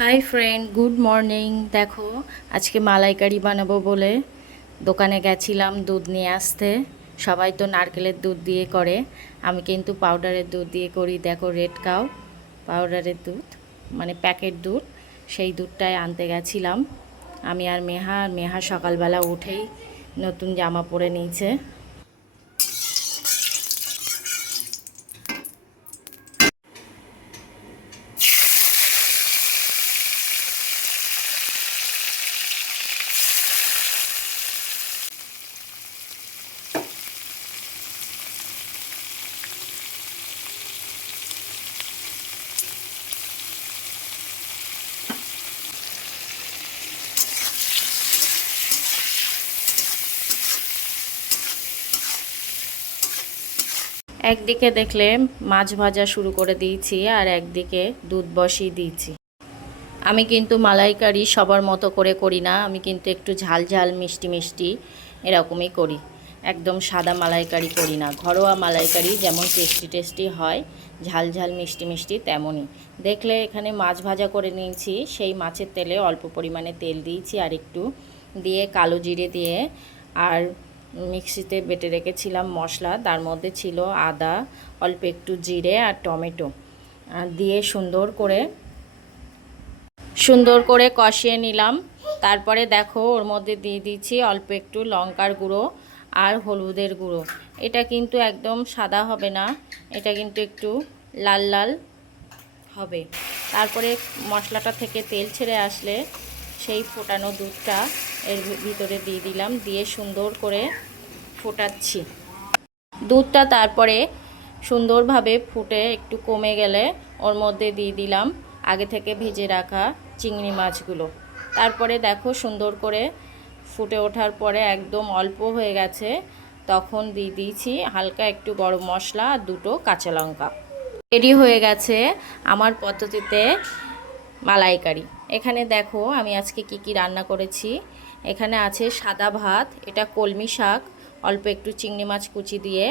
Hi friend, good morning. দেখো, আজকে মালাইকারি বানাবো বলে দোকানে গেছিলাম দুধ নিয়ে আসতে। সবাই তো নারকেলের দুধ দিয়ে করে, আমি কিন্তু পাউডারের দুধ দিয়ে করি। দেখো, রেড কাউ পাউডারের দুধ, মানে প্যাকেট দুধ, সেই দুধটাই আনতে গেছিলাম আমি আর মেহা সকালবেলা উঠেই নতুন জামা পরে নিয়েছে। একদিকে দেখলে মাছ ভাজা শুরু করে দিয়েছি, আর একদিকে দুধ বসিয়ে দিয়েছি। আমি কিন্তু মালাইকারি সবার মতো করে করি না, আমি কিন্তু একটু ঝাল ঝাল মিষ্টি মিষ্টি এরকমই করি। একদম সাদা মালাইকারি করি না, ঘরোয়া মালাইকারি যেমন টেস্টি টেস্টি হয়, ঝাল ঝাল মিষ্টি মিষ্টি তেমনই। দেখলে এখানে মাছ ভাজা করে নিয়েছি, সেই মাছের তেলে অল্প পরিমাণে তেল দিয়েছি আর একটু দিয়ে কালো জিরে দিয়ে, আর মিক্সিতে বেটে রেখেছিলাম মশলা, তার মধ্যে ছিল আদা, অল্প একটু জিরে আর টমেটো দিয়ে সুন্দর করে কষিয়ে নিলাম। তারপরে দেখো, ওর মধ্যে দিয়ে দিচ্ছি অল্প একটু লঙ্কার গুঁড়ো আর হলুদের গুঁড়ো। এটা কিন্তু একদম সাদা হবে না, এটা কিন্তু একটু লাল লাল হবে। তারপরে মশলাটা থেকে তেল ছেড়ে আসলে সেই ফোটানো দুধটা এর ভিতরে দিয়ে দিলাম, দিয়ে সুন্দর করে ফোটাচ্ছি দুধটা। তারপরে সুন্দরভাবে ফুটে একটু কমে গেলে ওর মধ্যে দিয়ে দিলাম আগে থেকে ভেজে রাখা চিংড়ি মাছগুলো। তারপরে দেখো, সুন্দর করে ফুটে ওঠার পরে একদম অল্প হয়ে গেছে, তখন দিয়ে দিয়েছি হালকা একটু গরম মশলা আর দুটো কাঁচা লঙ্কা। রেডি হয়ে গেছে আমার পদ্ধতিতে মালাইকারি। এখানে দেখো আমি আজকে কি রান্না করেছি। এখানে আছে সাদা ভাত, এটা কলমি শাক, অল্প একটু চিংড়ি মাছ কুচি দিয়ে,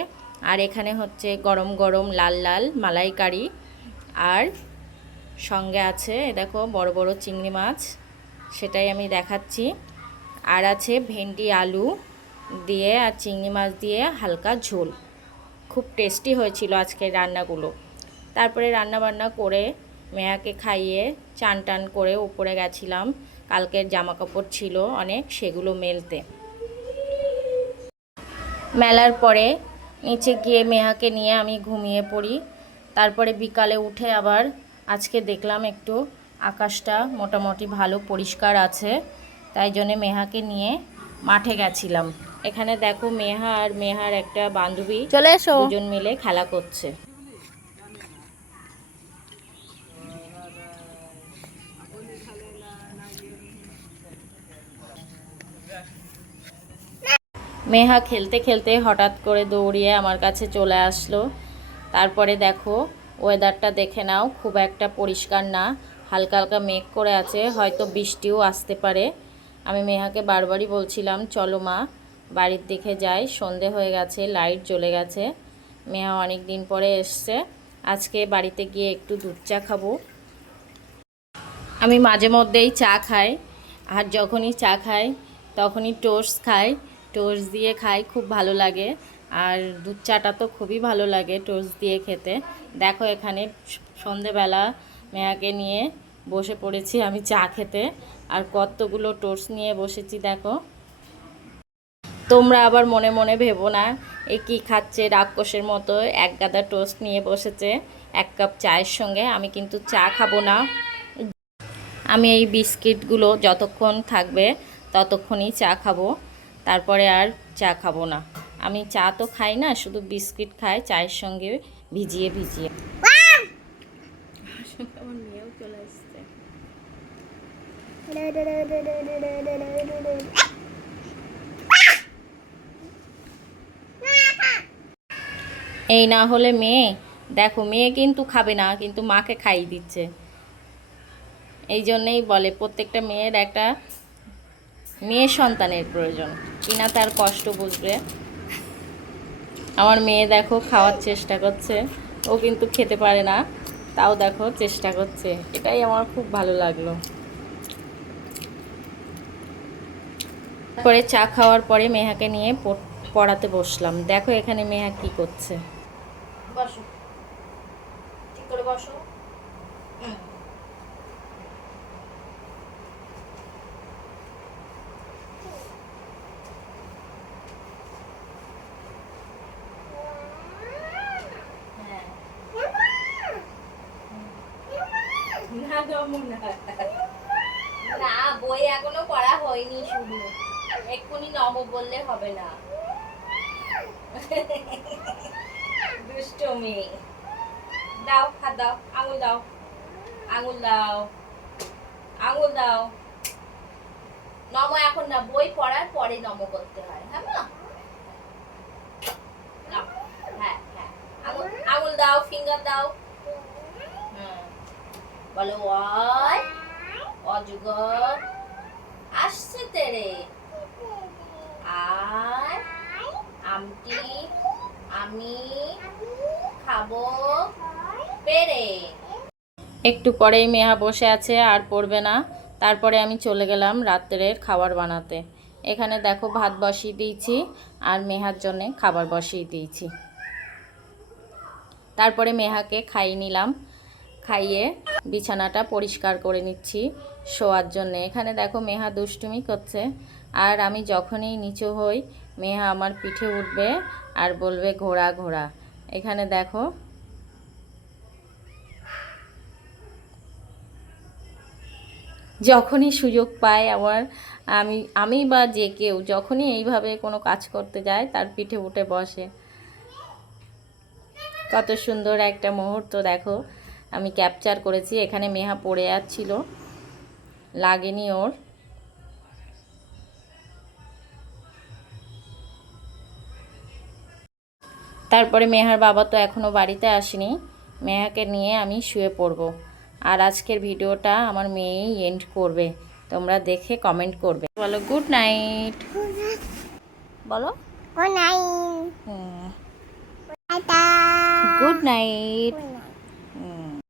আর এখানে হচ্ছে গরম গরম লাল লাল মালাইকারি, আর সঙ্গে আছে দেখো বড় বড় চিংড়ি মাছ, সেটাই আমি দেখাচ্ছি। আর আছে ভেন্ডি আলু দিয়ে আর চিংড়ি মাছ দিয়ে হালকা ঝোল। খুব টেস্টি হয়েছিল আজকের রান্নাগুলো। তারপরে রান্নাবান্না করে মেয়াকে খাইয়ে চান টান করে উপরে গেছিলাম, কালকের জামা কাপড় ছিল অনেক, সেগুলো মেলতে। মেলার পরে নিচে গিয়ে মেহাকে নিয়ে আমি ঘুমিয়ে পড়ি। তারপরে বিকালে উঠে আবার আজকে দেখলাম একটু আকাশটা মোটামুটি ভালো পরিষ্কার আছে, তাই জন্যে মেহাকে নিয়ে মাঠে গেছিলাম। এখানে দেখো মেহা আর মেহার একটা বান্ধবী চলে এসো, দুজন মিলে খেলা করছে। মেহা খেলতে খেলতে হঠাৎ করে দৌড়িয়ে আমার কাছে চলে আসলো। তারপরে দেখো ওয়েদারটা দেখে নাও, খুব একটা পরিষ্কার না, হালকা হালকা মেঘ করে আছে, হয়তো বৃষ্টিও আসতে পারে। আমি মেহাকে বারবারই বলছিলাম চলো মা বাড়ির দিকে যাই, সন্ধে হয়ে গেছে, লাইট জ্বলে গেছে। মেহা অনেক দিন পরে এসছে, আজকে বাড়িতে গিয়ে একটু দুধ চা খাবো। আমি মাঝে মধ্যেই চা খাই, আর যখনই চা খাই তখনই টোস্ট খাই, টোস্ট দিয়ে খাই, খুব ভালো লাগে। আর দুধ চাটা তো খুবই ভালো লাগে টোস্ট দিয়ে খেতে। দেখো এখানে সন্ধেবেলা মেয়াকে নিয়ে বসে পড়েছি আমি চা খেতে, আর কতগুলো টোস্ট নিয়ে বসেছি দেখো। তোমরা আবার মনে মনে ভেবো না এ কী খাচ্ছে রাক্ষসের মতো, এক গাদা টোস্ট নিয়ে বসেছে এক কাপ চায়ের সঙ্গে। আমি কিন্তু চা খাবো না, আমি এই বিস্কিটগুলো যতক্ষণ থাকবে ততক্ষণই চা খাবো, তারপরে আর চা খাবো না। আমি চা তো খাই না, শুধু বিস্কিট খাই চায়ের সঙ্গে ভিজিয়ে ভিজিয়ে। আমার মেয়েও চলে আসছে। এই না হলে মেয়ে, দেখো মেয়ে কিন্তু খাবে না, কিন্তু মাকে খাইয়ে দিচ্ছে। এই জন্যেই বলে প্রত্যেকটা মেয়ের একটা মেয়ে সন্তানের প্রয়োজন, কিনা তার কষ্ট বুঝবে। আমার মেয়ে দেখো খাওয়ার চেষ্টা করছে, ও কিন্তু খেতে পারে না, তাও দেখো চেষ্টা করছে, এটাই আমার খুব ভালো লাগলো। পরে চা খাওয়ার পরে মেহাকে নিয়ে পড়াতে বসলাম। দেখো এখানে মেহা কি করছে। বসো, ঠিক করে বসো। না, বই এখনো পড়া হয়নি, শুরু। এক্ষুনি নম বললে হবে না। দুষ্ট মেয়ে। দাও, হাত দাও, আঙুল দাও, আঙুল দাও, আঙুল দাও। নম এখন না, বই পড়ার পরে নম করতে হয়। হ্যাঁ মা, হ্যাঁ হ্যাঁ, আঙুল আঙুল দাও, ফিঙ্গার দাও। হ্যাঁ, বলো ওয়াই, অজগর আসছে তেরে, আর আমটি আমি খাবো পেরে। একটু পরেই মেহা বসে আছে, আর পড়বে না। তারপরে আমি চলে গেলাম রাত্রের খাবার বানাতে। এখানে দেখো ভাত বসিয়ে দিয়েছি, আর মেহার জন্যে খাবার বসিয়ে দিয়েছি। তারপরে মেহাকে খাইয়ে নিলাম, খাইয়ে বিছানাটা পরিষ্কার করে নিচ্ছি শোয়ার জন্যে। এখানে দেখো মেহা দুষ্টুমি করছে, আর আমি যখনই নিচু হই মেহা আমার পিঠে উঠবে আর বলবে ঘোড়া ঘোড়া। এখানে দেখো যখনই সুযোগ পায় আমার, আমি বা যে কেউ যখনই এইভাবে কোনো কাজ করতে যায় তার পিঠে উঠে বসে। কত সুন্দর একটা মুহূর্ত দেখো আমি ক্যাপচার করেছি। এখানে মেহা পড়ে যাচ্ছিল, লাগেনি ওর। তারপরে মেহার বাবা তো এখনও বাড়িতে আসেনি, মেহাকে নিয়ে আমি শুয়ে পড়ব। আর আজকের ভিডিওটা আমার মেয়েই এন্ড করবে, তোমরা দেখে কমেন্ট করবে। বলো গুড নাইট, বলো গুড নাইট, গুড নাইট।